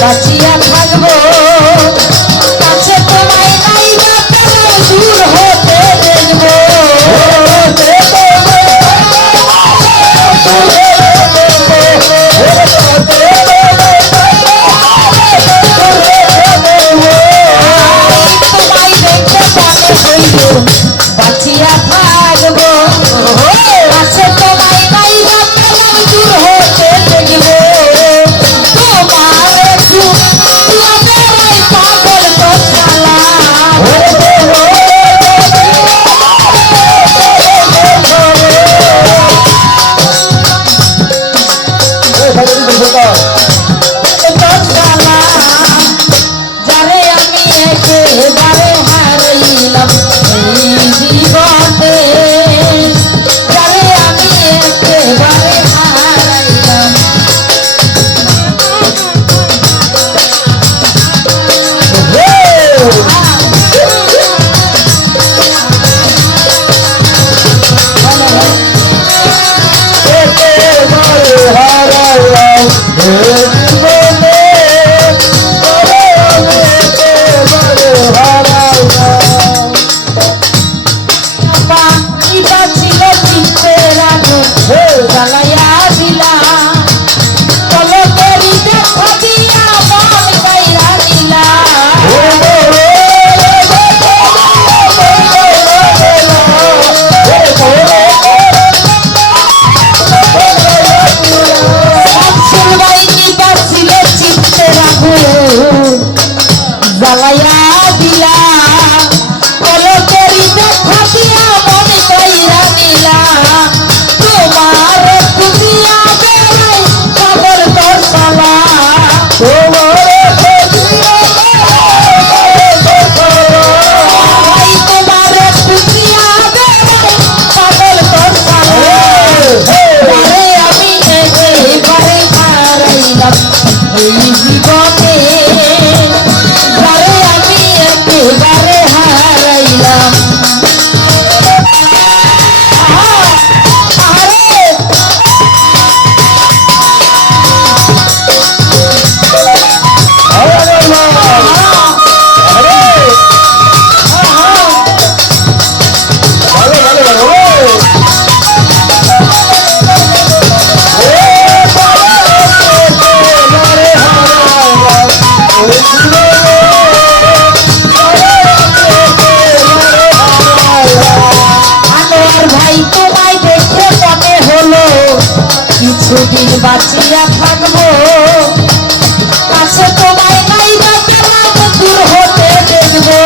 বাঁচিয়া থাকবো কাছে তোমায় নাই বা দূর হতে দেখবো তোমায় দেখে মনে হইল বাঁচিয়া থাকবো কাছে তোমায় নাই বা দূর হতে দেখবো যারে আমি একেবারে হারাইলাম এই জীবনে যারে আমি একেবারে হারাইলাম জ্বালাইয়া দিলা পলকেরই দেখা দিয়া মন বাইরা দিলা শামসুর বাইনি বাঁচিল চিত্তের আগুন জ্বালাইয়া দিলা পলকেরই দেখা দিয়া মন বাইরা দিলা এই জীবনে যারে আমি একেবারে হারাইলাম কিছুদিন বাঁচিয়া থাকবো কাছে তোমায় নাই বা কেমন দূর হতে দেখবো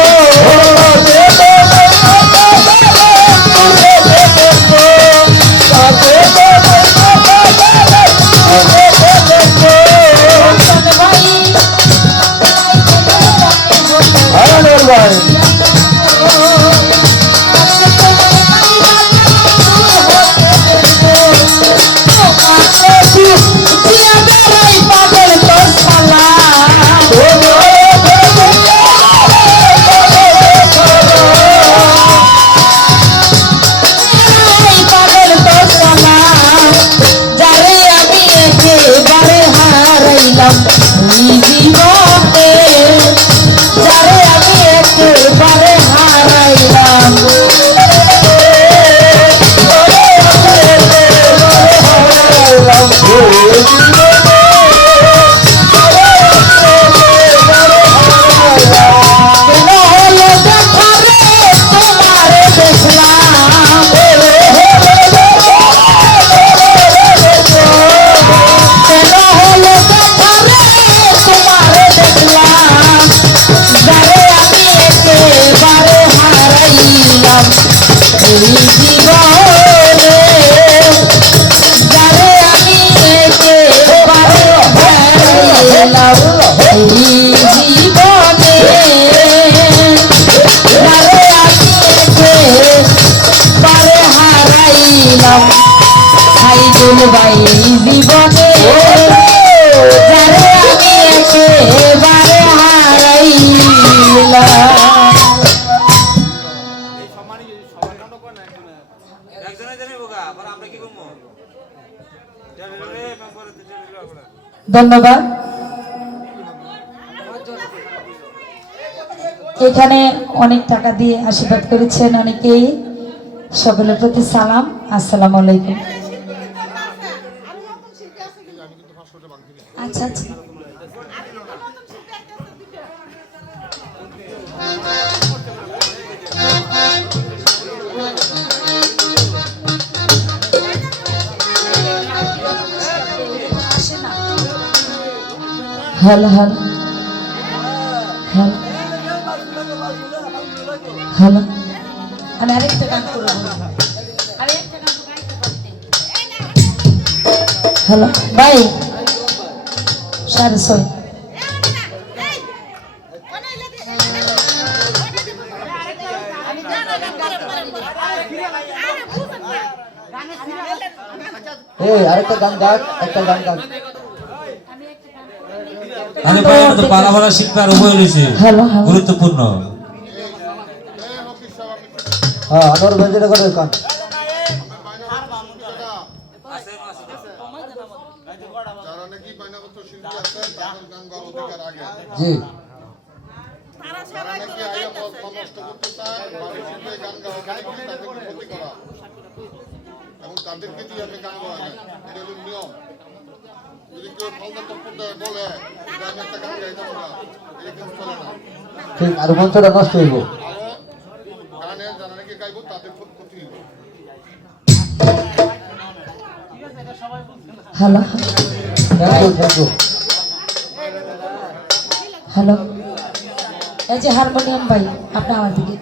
ধন্যবাদ। এখানে অনেক টাকা দিয়ে আশীর্বাদ করেছেন অনেকেই। সকলের প্রতি সালাম, আসসালামু আলাইকুম। আচ্ছা আচ্ছা, হ্যালো হ্যালো হ্যালো হ্যালো, আমি আরেকটা গান করবো। হ্যালো ভাই, 6:30। আরেকটা গান গাক, একটা গান গাক। আরে ভাই আমরা তো পালাপালা শিক্ষার উভয় রয়েছে, হ্যালো হ্যালো, গুরুত্বপূর্ণ। হ্যাঁ আনোয়ার ভাই যেটা করে গান। জি এবং তাদেরকে দিয়ে আমি গান গাওয়া যায়, এটা হলো নিয়ম। যদি কেউ ফলদা তৎপরতায় বলে যে আমি একটা গান গাইতে পারবো না, এটা কিন্তু চলে না। ঠিক, আর মঞ্চটা নষ্ট হইব। আরো গানে যারা নাকি গাইবো তাদের খুব ক্ষতি হইব। Hello thank you, thank you. Hello, এই যে হারমোনিয়াম ভাই, আপনি আমার দিকে